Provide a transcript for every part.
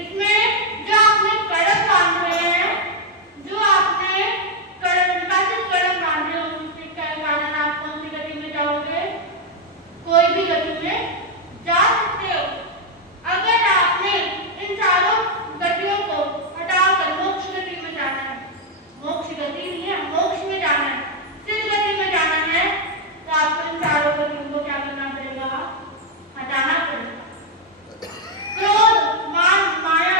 इसमें जो आपने कड़क बांध रहे हैं, जो आपने विभाजित कड़क बांध रहे हो, उसके कारण आप कौन सी गति में जाओगे? कोई भी गति में जा सकते हो। अगर आपने इन चारों गतियों को हटाकर मोक्ष गति में जाना है, मोक्ष गति नहीं है, मोक्ष में जाना है, सिद्ध गति में जाना है, तो आपको इन चारों गतियों को क्या करना पड़ेगा? हटाना पड़ेगा। क्रोध, मान, माया,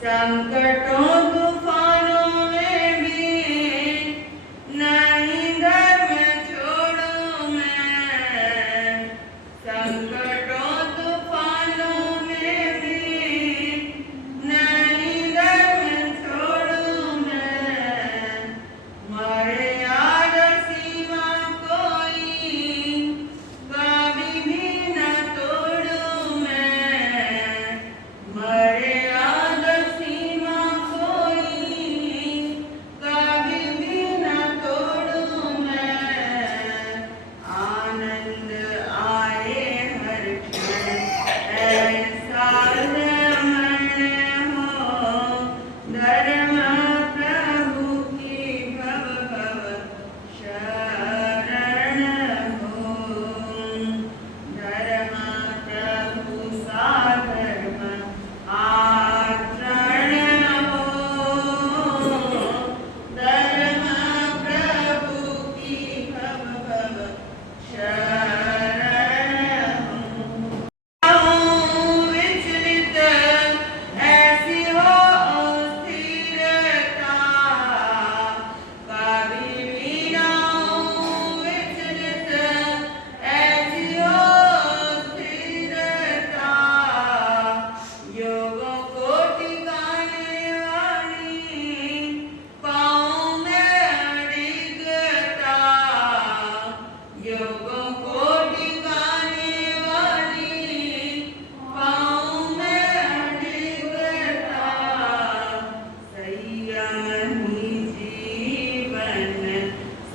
संकटों तूफानों में भी नहीं धर्म छोड़ूं मैं। संकटों तूफानों में भी नहीं धर्म छोड़ूं मैं। मर्यादा सीमा कोई कभी भी न तोड़ूं मैं। मर्यादा सीमा कोई कभी भी न तोड़ूं मैं। आनंद आए हर क्षण ऐसा रमण हो। धर्म प्रभु की भव भव शरण हो। धर्म प्रभु सा धर्म आचरण हो। धर्म प्रभु की भव भव शरण हो। विचलित ऐसी हो स्थिरता कभी भी ना हो। विचलित ऐसी हो स्थिरता योगों को टिकाने वाली पाँव में अडिगता। योगों को टिकाने वाली पाँव में अडिगता। संयम ही जीवन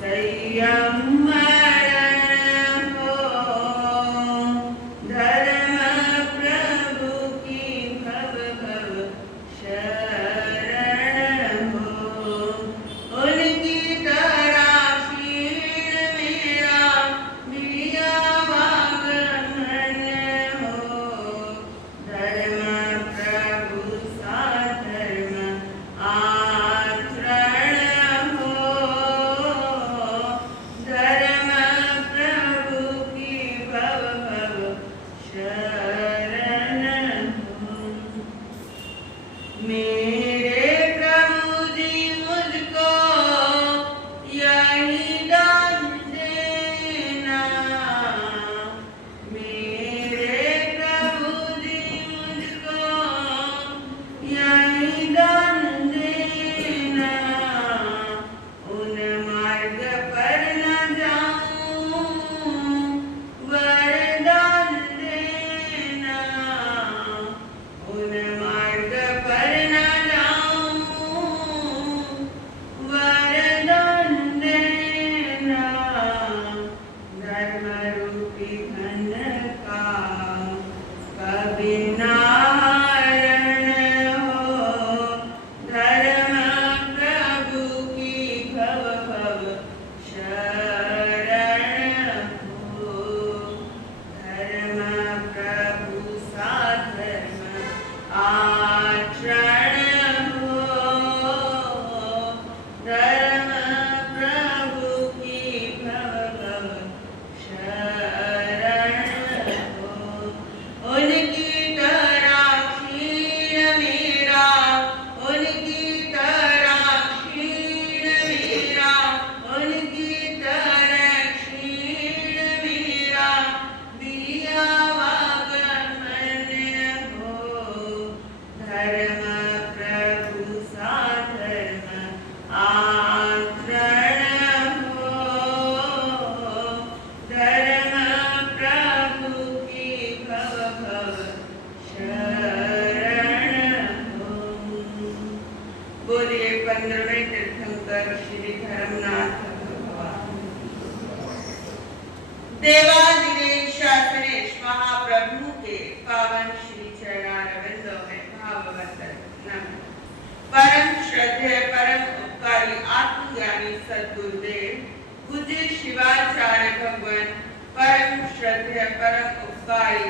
संयम मरण हो। धर्म प्रभु की भव भव शरण हो। उनकी तरह क्षीण मेरा भी आवागमन हो। धर्म प्रभु सा धर्म आचरण हो। धर्म प्रभु की भव भव शरण हो। मेरे प्रभु जी मुझको यही दान देना। मेरे प्रभु जी मुझको यही दान देना। उन मार्ग पर न जाऊं वरदान देना। उन मार्ग पर न जाऊं वरदान देना। धर्म रूपी धन का कभी ना हरण हो। धर्म प्रभु की भव भव शरण हो। धर्म प्रभु सा धर्म आचरण हो। धर्म प्रभु की भव भव शरण हो। उनकी तरह क्षीण मेरा उनकी तरह क्षीण मेरा उनकी तरह क्षीण मेरा भी आवागमन हो। धर्म प्रभु सा धर्म आचरण हो। धर्म प्रभु की भव भव शरण हो। बोलिए 15वें तीर्थंकर श्री धर्मनाथ भगवान। देवाधिदेव शास्त्रेश महाप्रभु के पावन श्री चरणारविंदों में भाववंदन नमन। परम श्रद्धेय परम उपकारी आत्मज्ञानी सद्गुरुदेव पूज्य शिवाचार्य भगवान परम श्रद्धेय परम उपकारी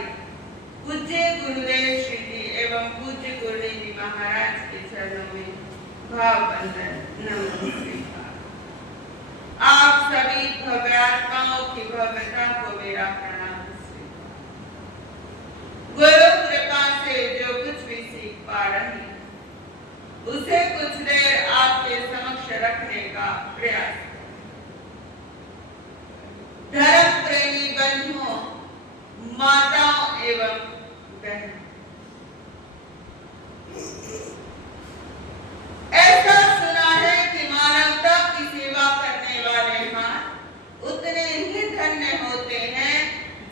पूज्य गुरुदेव श्री जी एवं पूज्य गुरुदेव जी महाराज के चरणों में भाववंदन नमन। आप सभी भव्यात्माओं की भव्यता को मेरा प्रणाम। गुरु कृपा से जो कुछ भी सीख पा रही उसे कुछ देर आपके समक्ष रखने का प्रयास करें। धर्म प्रेमी बंधुओं, माताओं एवं बहनों, ऐसा सुना है कि मानवता की सेवा करने वाले हाथ उतने ही धन्य होते हैं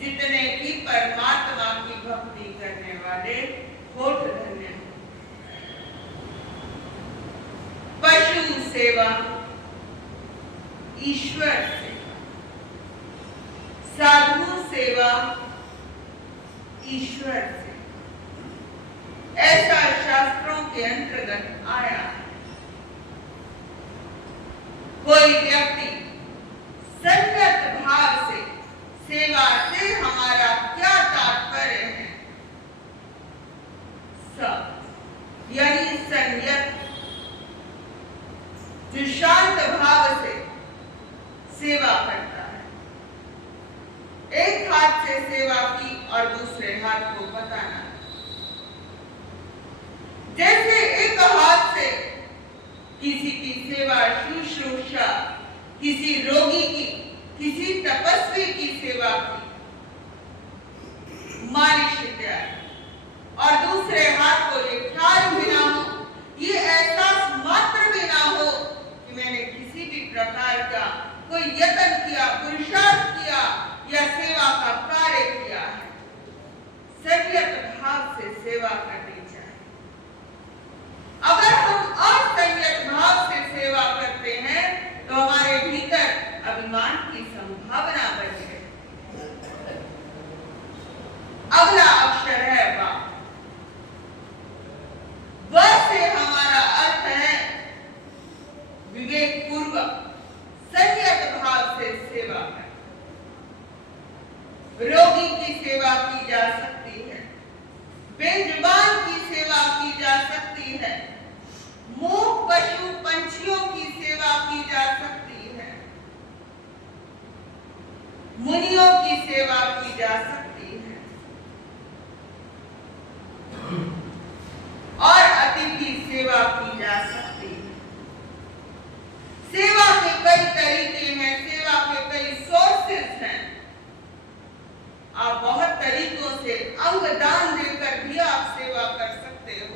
जितने कि परमात्मा की भक्ति करने वाले होठ धन्य होते हैं। पशु सेवा ईश्वर से, साधु सेवा ईश्वर से, ऐसा शास्त्रों के अंतर्गत आया है। कोई व्यक्ति संयत भाव से सेवा से हमारा क्या तात्पर्य है? यानी संयत, जो शांत भाव से सेवा करता है। एक हाथ से सेवा की और दूसरे हाथ को बताना। जैसे एक हाथ से किसी की सेवा शुश्रूषा, किसी रोगी की, किसी तपस्वी की सेवा की, मालिश इत्यादि, और दूसरे हाथ को ये ख्याल भी ना हो, ये एहसास मात्र भी ना हो कि मैंने किसी भी प्रकार का कोई यत्न किया, पुरुषार्थ किया या सेवा का कार्य किया है। संयत भाव से सेवा करनी चाहिए। अगर हम असंयत भाव से सेवा करते हैं तो हमारे भीतर अभिमान की संभावना बन है। अगला अक्षर है वा। व से हमारा अर्थ है विवेक पूर्वक संयत भाव से सेवा करना। रोगी की सेवा की जा सकती है, बेजुबान की सेवा की जा सकती है, मूक पशु पंछियों की सेवा की जा सकती है, मुनियों की सेवा की जा सकती है, और अतिथि सेवा की जा सकती है। सेवा के कई तरीके हैं, सेवा के कई सोर्सेस हैं। आप बहुत तरीकों से अंग दान देकर भी आप सेवा कर सकते हो,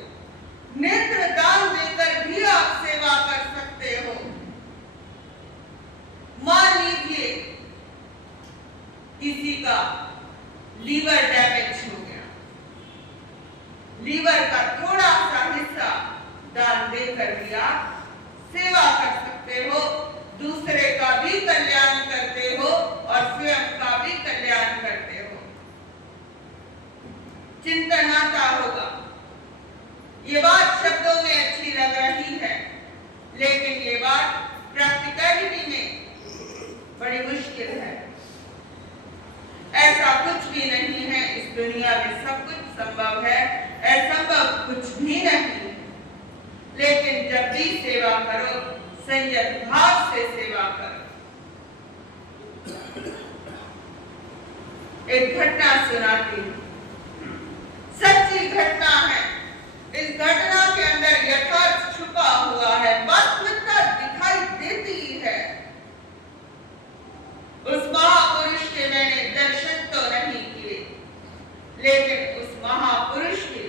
नेत्र दान देकर भी आप सेवा कर सकते हो। मान लीजिए किसी का लीवर डैमेज हो गया, लीवर का थोड़ा सा हिस्सा दान देकर भी आप सेवा कर सकते हो, दूसरे का भी कल्याण करते हो और स्वयं का भी कल्याण करते हो। चिंतन आता होगा, ये बात शब्दों में अच्छी लग रही है, लेकिन ये बात प्रैक्टिकलिटी में बड़ी मुश्किल है। ऐसा कुछ भी नहीं है इस दुनिया में, सब कुछ संभव है, असंभव कुछ भी नहीं। लेकिन जब भी सेवा करो, संयत भाव से सेवा करो। एक घटना सुनाती हूँ, सच्ची घटना है। इस घटना के अंदर यथार्थ छुपा हुआ है, वास्तविकता दिखाई देती है। उस महापुरुष के मैंने दर्शन तो नहीं किए, लेकिन उस महापुरुष के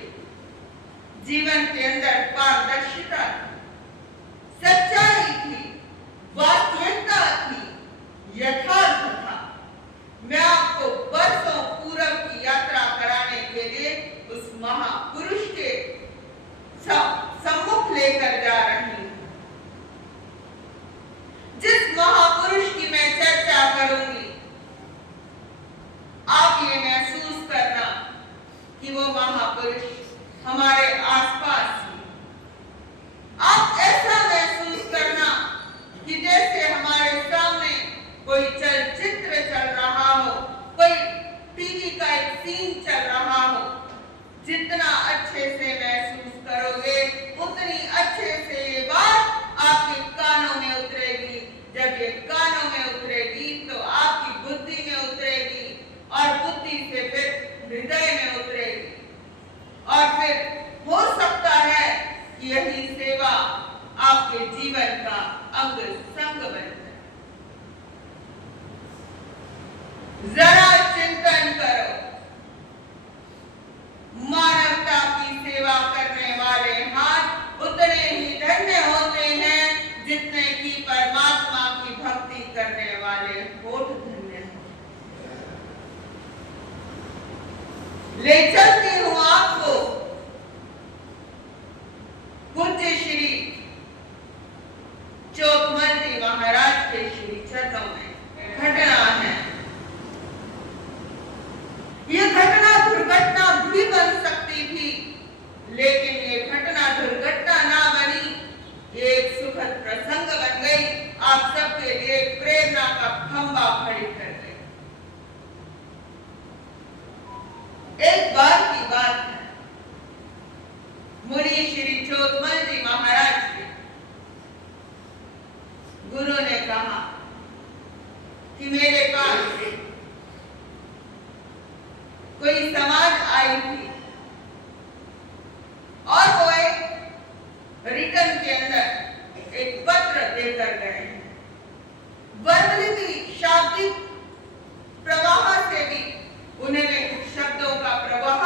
जीवन के अंदर पारदर्शिता थी, सच्चाई थी, वास्तविकता थी, यथार्थ था। मैं आपको बरसों पूर्व की यात्रा कराने के लिए उस महापुरुष के सम्मुख लेकर जा रही हूं। जिस महापुरुष की मैं चर्चा करूंगी, आप ये महसूस करना कि वो महापुरुष हमारे आसपास ही। आप ऐसा महसूस करना कि जैसे हमारे सामने कोई चलचित्र चल रहा हो, कोई टीवी का एक सीन चल रहा हो। जितना अच्छे से महसूस करोगे, उतनी अच्छे से ये बात आपके कानों में उतरेगी। जब ये कानों में उतरेगी तो आपकी बुद्धि में उतरेगी, और बुद्धि से फिर हृदय में उतरेगी, और फिर हो सकता है कि यही सेवा आपके जीवन का अंग संग बन जाए। जरा चिंतन करो, मानवता की सेवा करने वाले हाथ उतने ही धन्य होते हैं जितने कि परमात्मा की भक्ति करने वाले होठ धन्य होते। ले चलती हूं आपको पूज्य श्री चोथमल जी महाराज के श्री चरणों में। घटना है, यह घटना दुर्घटना भी बन सकती थी, लेकिन ये घटना दुर्घटना ना बनी, एक सुखद प्रसंग बन गई, आप सबके लिए प्रेरणा का खंभा खड़ी कर गई। एक बार की बात है, मुनि श्री चोथमल जी महाराज के गुरु ने कहा कि मेरे पास कोई समाज आई थी और वो एक रिटर्न के अंदर एक पत्र देकर गए। वर्णलिपि शाब्दिक प्रवाह से भी उन्होंने कुछ शब्दों का प्रवाह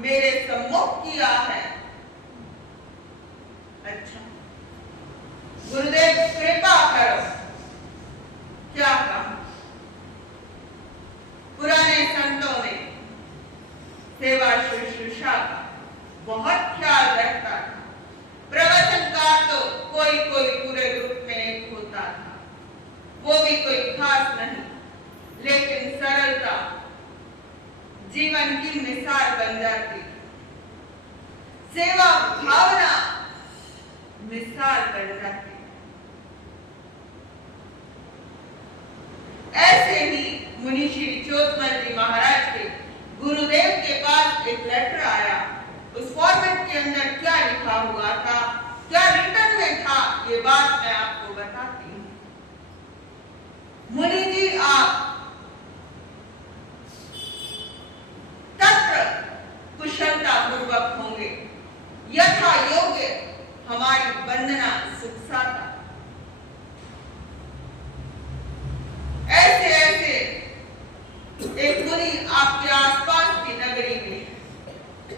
मेरे सम्मुख किया है। अच्छा गुरुदेव कृपा करो, क्या कहा? पुराने संतों ने सेवा शुश्रूषा का बहुत ख्याल रखता था। प्रवचनकार तो कोई कोई पूरे ग्रुप में एक होता था, वो भी कोई खास नहीं, लेकिन सरलता जीवन की मिसाल बन जाती। सेवा भावना मिसाल बन जाती। ऐसे ही मुनि श्री चोथमल जी महाराज के गुरुदेव के पास एक लेटर आया। उस फॉर्मेट के अंदर क्या लिखा हुआ था, क्या रिटर्न में था, ये बात मैं आपको बताती हूँ। मुनि जी आप तत्र कुशलता पूर्वक होंगे, यथा योग्य हमारी वंदना सुख साता। ऐसे ऐसे एक मुनि आपके आसपास की नगरी में है,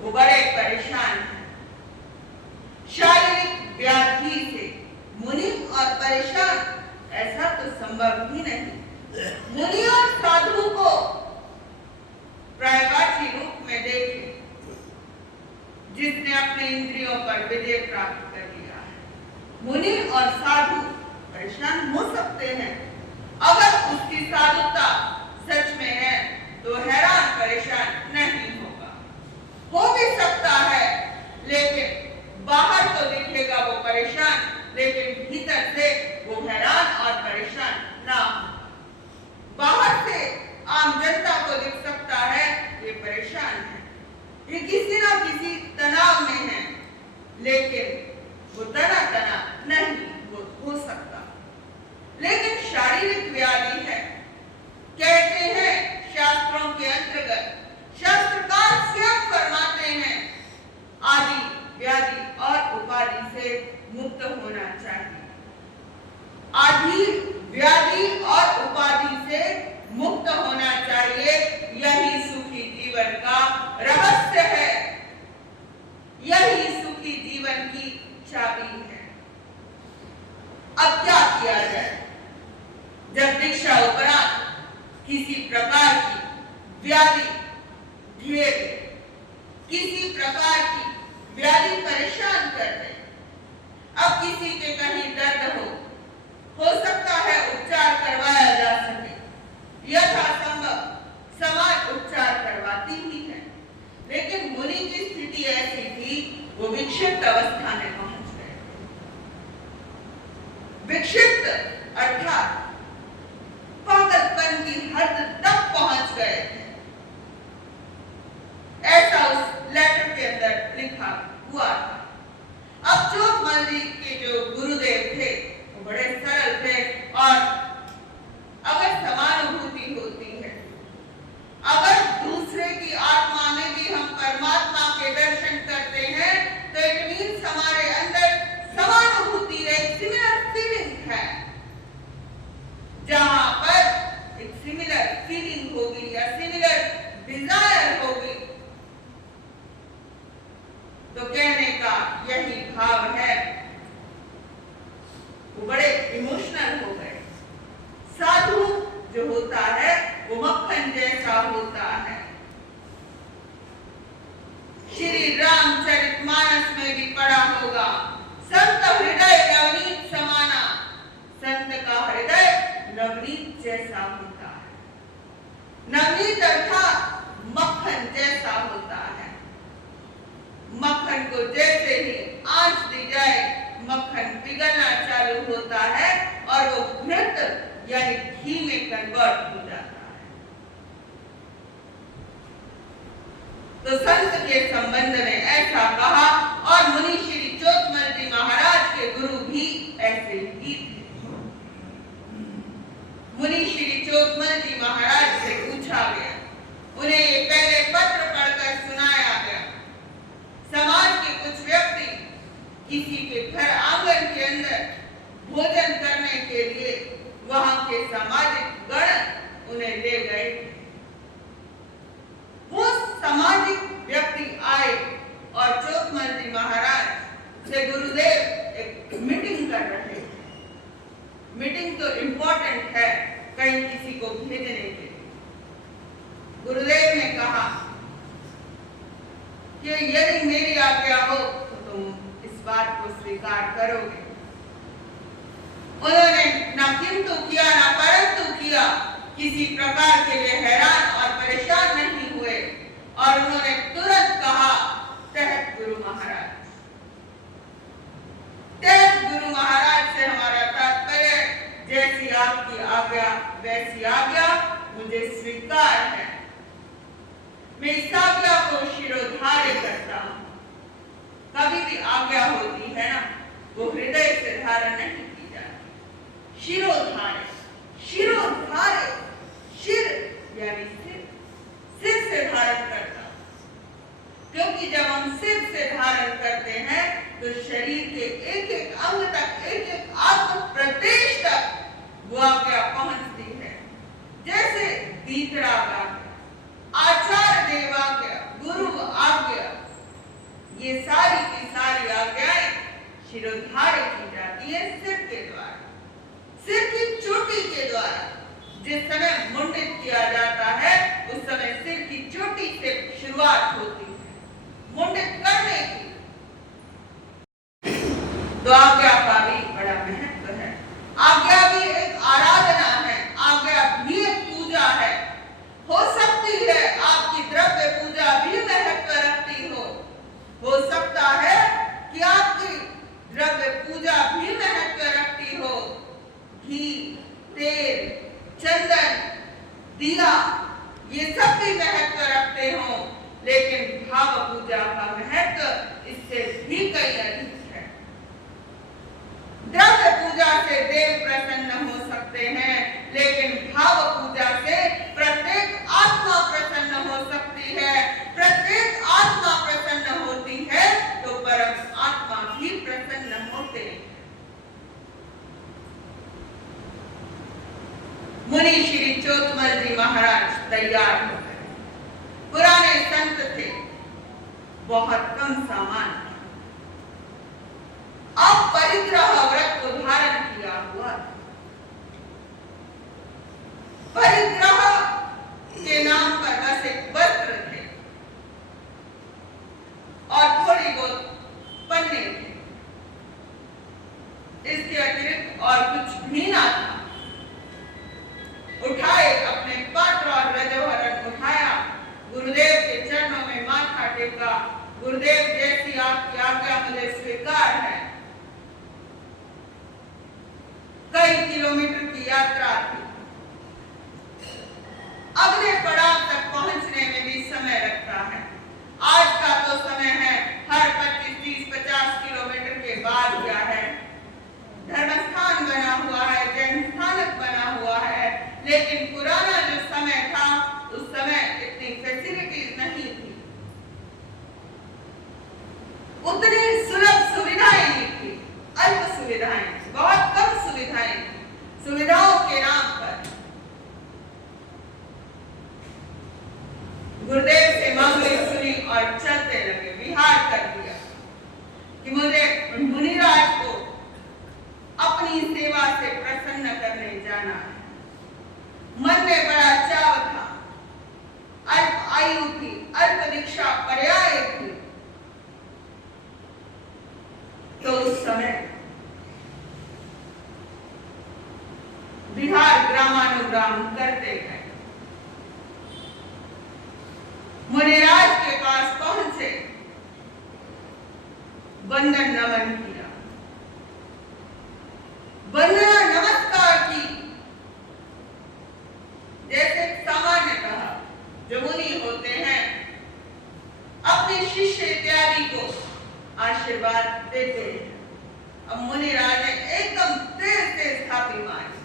वो बड़े परेशान हैं शारीरिक व्याधि से। मुनि और परेशान, ऐसा तो संभव ही नहीं। मुनि और साधु को प्रायवाची रूप में देखें, जिसने अपने इंद्रियों पर विजय प्राप्त कर लिया है। मुनि और साधु परेशान हो सकते हैं, अगर उसकी साधुता सच में है तो हैरान परेशान नहीं होगा। हो भी सकता है, लेकिन बाहर तो दिखेगा वो परेशान, लेकिन भीतर से वो हैरान और परेशान ना हो। बाहर से आम जनता को दिख सकता है ये परेशान है, ये किसी ना किसी तनाव में है, लेकिन वो तना नहीं वो हो सकता। लेकिन शारीरिक व्याधि है, कहते हैं शास्त्रों के अंतर्गत, शास्त्रकार स्वयं फरमाते हैं आदि व्याधि और उपाधि से मुक्त होना चाहिए। आदि व्याधि और उपाधि से मुक्त होना चाहिए, यही सुखी जीवन का रहस्य है, यही सुखी जीवन की चाबी है। अब क्या किया जाए? जब दीक्षा उपरांत किसी प्रकार की व्याधि घेर, किसी प्रकार की व्याधि परेशान कर दे, अब किसी के कहीं दर्द हो सकता है उपचार करवाया जा सके, यथासंभव समाज उपचार करवाती ही है, लेकिन मुनि की स्थिति ऐसी थी, वो विक्षिप्त अवस्था में पहुंच गए। विक्षिप्त अर्थात पागलपन की हद तक पहुंच गए थे, ऐसा उस लेटर के अंदर लिखा हुआ था। अब चोथमल जी के जो गुरुदेव थे वो बड़े सरल थे, और अगर समानुभूति होती है, अगर दूसरे की आत्मा में भी हम परमात्मा के दर्शन करते हैं, तो इट मीन्स हमारे तो कहने का यही भाव है। वो बड़े इमोशनल हो गए। साधु जो होता है वो मक्खन जैसा होता है। श्री रामचरितमानस में भी पढ़ा होगा, संत हृदय नवनीत समाना। संत का हृदय नवनीत जैसा होता है। नवनीत अर्थात मक्खन जैसा होता है। मक्खन को जैसे ही आंच दी जाए मक्खन पिघलना चालू होता है और वो घृत यानी घी में कन्वर्ट हो जाता है। तो संत के संबंध में ऐसा कहा और मुनि श्री चोथमल जी महाराज के गुरु भी ऐसे ही थे। मुनि श्री चोथमल जी महाराज से पूछा गया, उन्हें ये पहले पत्र पढ़कर सुनाया गया। समाज के कुछ व्यक्ति किसी के घर आंगन के अंदर भोजन करने के लिए वहां के सामाजिक गण उन्हें ले गए। वो सामाजिक व्यक्ति आए और चोथमल जी महाराज से गुरुदेव एक मीटिंग कर रहे थे। मीटिंग तो इम्पोर्टेंट है कहीं किसी को भेजने के लिए। गुरुदेव ने कहा कि यदि मेरी आज्ञा हो तो तुम इस बात को स्वीकार करोगे। उन्होंने न किंतु किया न परंतु किया, किसी प्रकार के लिए हैरान और परेशान नहीं हुए और उन्होंने तुरंत कहा, तहत गुरु महाराज। तहत गुरु महाराज से हमारा तात्पर्य जैसी आपकी आज्ञा वैसी आज्ञा मुझे स्वीकार है। मैं इस आज्ञा को शिरोधार्य करता हूं। कभी भी आज्ञा होती है ना, वो हृदय से धारण नहीं की जाती। शिरोधार्य, शिरोधार्य, शिर यानी सिर से धारण करता हूं। क्योंकि जब हम सिर से धारण करते हैं तो शरीर के एक एक अंग तक, एक एक आत्म प्रदेश तक वो आज्ञा पहुंचती है। जैसे दीतरा का आचार्य देवाज्ञा, गुरु आज्ञा, ये सारी की सारी आज्ञाएं शिरोधार्य की जाती है सिर के द्वारा, सिर की चोटी के द्वारा। जिस समय मुंडित किया जाता है उस समय सिर की चोटी से शुरुआत होती है मुंडित करने की। तो आज्ञा का भी बड़ा महत्व है। आज्ञा भी एक आराधना है, आज्ञा भी एक पूजा है। हो सकती है आपकी द्रव्य पूजा भी महत्व रखती हो सकता है कि आपकी द्रव्य पूजा भी महत्व रखती हो। घी, तेल, चंदन, दिया, ये सब भी महत्व रखते हो, लेकिन भाव पूजा का महत्व इससे भी कई अधिक है। द्रव्य पूजा से देव प्रसन्न हो सकते हैं, लेकिन भाव पूजा से प्रत्येक आत्मा प्रसन्न हो सकती है। प्रत्येक आत्मा प्रसन्न होती है तो परम आत्मा भी प्रसन्न होते हैं। मुनि श्री चोथमल जी महाराज तैयार हो गए। पुराने संत थे, बहुत कम सामान था। अब परिग्रह व्रत को धारण किया हुआ। परिग्रह के नाम पर बस एक वस्त्र थे और थोड़ी बहुत पन्ने थे। इसके अतिरिक्त और कुछ भी ना था। उठाए अपने पात्र और रजोहरण उठाया, गुरुदेव के चरणों में माथा टेका। गुरुदेव जैसी आपकी आज्ञा मुझे स्वीकार है। कई किलोमीटर की यात्रा थी। अगले पड़ाव तक पहुंचने में भी समय लगता है। आज का तो समय है हर 25, 30, 50 किलोमीटर के बाद क्या है, धर्मस्थान बना हुआ है, जैन स्थानक बना हुआ है। लेकिन पुराना जो समय था उस समय इतनी फैसिलिटीज नहीं थी, उतनी सुलभ सुविधाएं नहीं थी, अल्प सुविधाएं, बहुत कम सुविधाएं थी। सुविधाओं के नाम पर गुरुदेव से मांगे सुनी और चलते लगे, विहार कर दिया। वंदन नमन किया, वंदना नमस्कार की। जैसे सामान्यतः जो मुनि होते हैं अपने शिष्य इत्यादि को आशीर्वाद देते हैं, अब मुनिराज ने एकदम तेज तेज थापी मारी।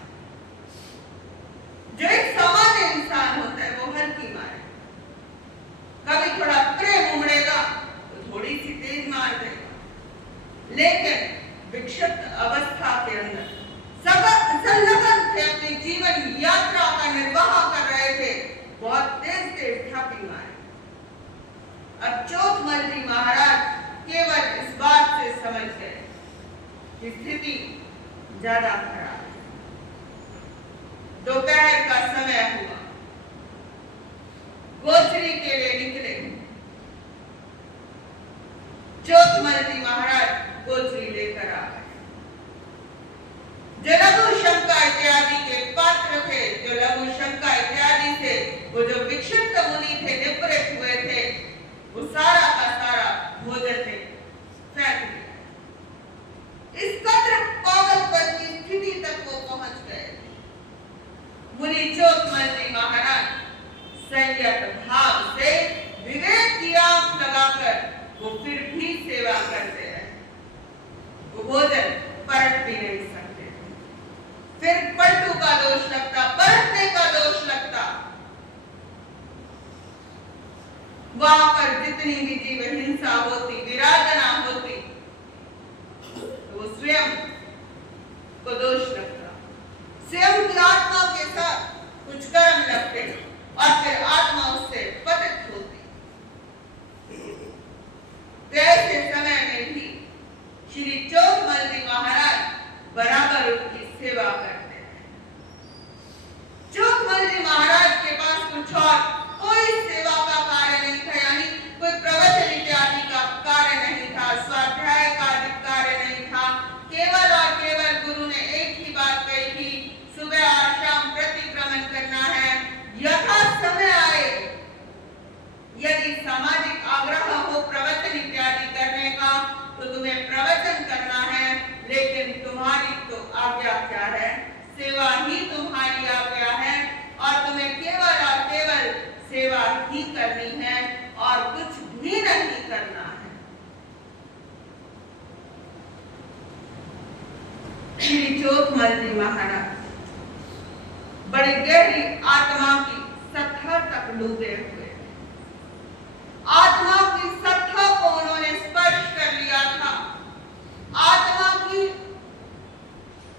जो एक सामान्य इंसान होता है वो हल्की मारे, कभी थोड़ा प्रेम उमड़ेगा तो थोड़ी सी तेज मार देगा, लेकिन विक्षिप्त अवस्था के अंदर संलग्न थे, अपनी जीवन यात्रा का निर्वाह कर रहे थे, बहुत तेज तेज थापी मारे। अब चोथमल जी महाराज केवल इस बात से समझ गए कि स्थिति ज्यादा खराब है। दोपहर का समय हुआ, गोचरी के लिए निकले। चोथमल जी महाराज गोचरी लेकर आ गए। जो लघु शंका इत्यादि के पात्र थे, जो लघु शंका इत्यादि से वो जो विक्षिप्त मुनि थे, निपृत हुए थे, वो सारा का सारा भोजन थे फेंक दिया। इस कदर पागलपन की स्थिति तक वो पहुंच गए। मुनि चोथमल जी महाराज संयत भाव से विवेक की आंख लगाकर वो फिर भी सेवा करते रहे। वो भोजन परत भी नहीं सकते, फिर पलटू का दोष लगता, परतने का दोष लगता। वहां पर जितनी भी जीव हिंसा होती, विराधना होती, तो वो स्वयं को दोष लगता, स्वयं की आत्मा के साथ कुछ कर्म लगते और फिर आत्मा उससे पतित होती। ऐसे समय में भी श्री चोथमल जी महाराज बराबर उसकी सेवा करते हैं। चोथमल जी महाराज के पास कुछ और कोई सेवा का कार्य नहीं था, यानी कोई प्रवचन इत्यादि का कार्य नहीं था, स्वाध्याय का कार्य नहीं था। केवल और केवल गुरु ने एक ही बात कही थी, सुबह और शाम प्रतिक्रमण करना है। यथा समय आए, यदि सामाजिक आग्रह हो प्रवचन इत्यादि करने का, तो तुम्हें प्रवचन करना है, लेकिन तुम्हारी तो आज्ञा क्या है? सेवा ही तुम्हारी आज्ञा है और तुम्हें केवल और केवल सेवा ही करनी है और कुछ भी नहीं करना है। श्री चोथमल जी महाराज बड़ी गहरी आत्मा की सत्ता तक डूबे हुए। आत्मा की सत्ता को उन्होंने स्पर्श कर लिया था। आत्मा की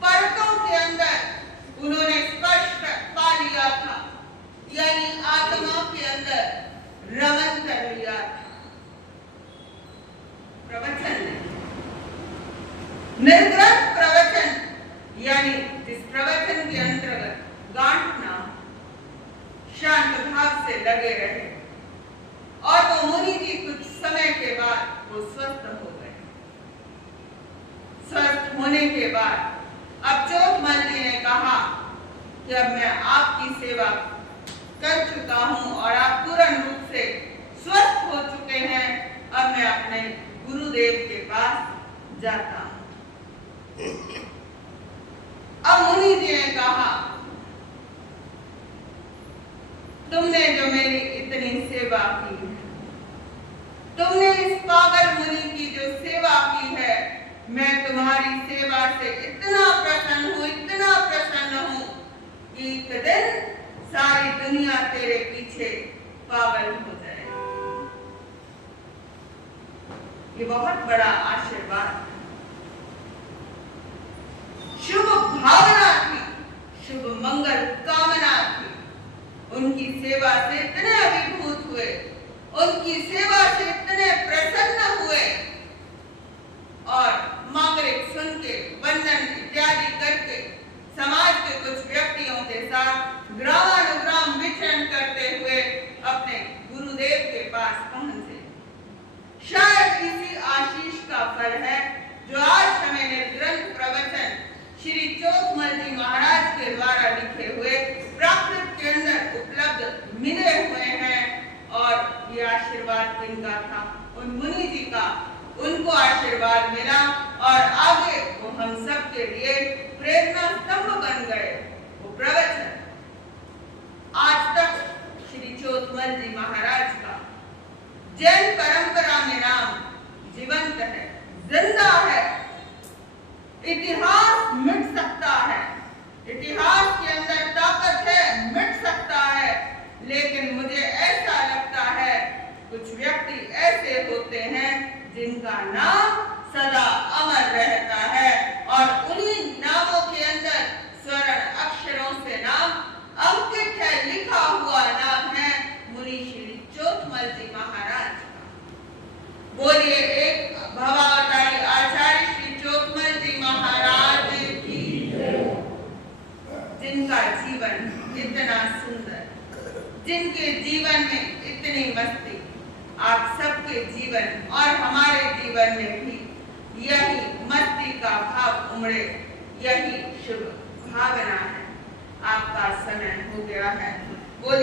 परतों के अंदर उन्होंने स्पर्श पा लिया था, यानी आत्मा के अंदर रमन कर लिया था। प्रवचन निर्ग्रंथ प्रवचन, यानी जिस प्रवचन के अंतर्गत गांठ ना, शांत भाव से लगे रहे। और वो मुनि जी कुछ समय के बाद वो स्वस्थ हो गए। स्वस्थ होने के बाद अब चोथमल जी ने कहा कि अब मैं आपकी सेवा कर चुका हूं और आप पूर्ण रूप से स्वस्थ हो चुके हैं, अब मैं अपने गुरुदेव के पास जाता हूं। अब मुनि जी ने कहा, तुमने जो मेरी इतनी सेवा की है, तुमने इस पागल मुनि की जो सेवा की है, मैं तुम्हारी सेवा से इतना प्रसन्न हूं, इतना प्रसन्न हूं कि एक दिन सारी दुनिया तेरे पीछे पागल हो जाए। ये बहुत बड़ा आशीर्वाद है। शुभ भावना थी, शुभ मंगल कामना थी। उनकी सेवा से इतने अभिभूत हुए, उनकी सेवा से इतने प्रसन्न हुए और मांगलिक सुन के वंदन इत्यादि करके समाज के कुछ व्यक्तियों के साथ ग्रामानुग्राम विचरण करते हुए अपने गुरुदेव के पास पहुंचे। शायद इसी आशीष का फल है जो आज हमें निर्ग्रंथ प्रवचन श्री चोथमल जी महाराज के द्वारा लिखे हुए प्राकृत के अंदर उपलब्ध मिले हुए हैं। और ये आशीर्वाद किनका था? उन मुनि जी का, उनको आशीर्वाद मिला और आगे वो हम सब के लिए प्रेरणा स्तंभ बन गए। वो प्रवचन आज तक श्री चोथमल जी महाराज का जैन परंपरा में नाम जीवंत है, जिंदा है। इतिहास मिट सकता है, इतिहास के अंदर ताकत है, मिट सकता है, लेकिन मुझे ऐसा लगता है कुछ व्यक्ति ऐसे होते हैं जिनका नाम सदा अमर रहता है और उन्हीं नामों के अंदर स्वर्ण अक्षरों से नाम अंकित है, लिखा हुआ नाम है मुनि श्री चोथमल जी महाराज का। बोलिए एक भवावतारी आचार्य श्री चोथमल जी महाराज की, जिनका जीवन इतना सुंदर, जिनके जीवन में इतनी मस्ती, आप सबके जीवन और हमारे जीवन में भी यही मस्ती का भाव उमड़े, यही शुभ भावना है। आपका समय हो गया है।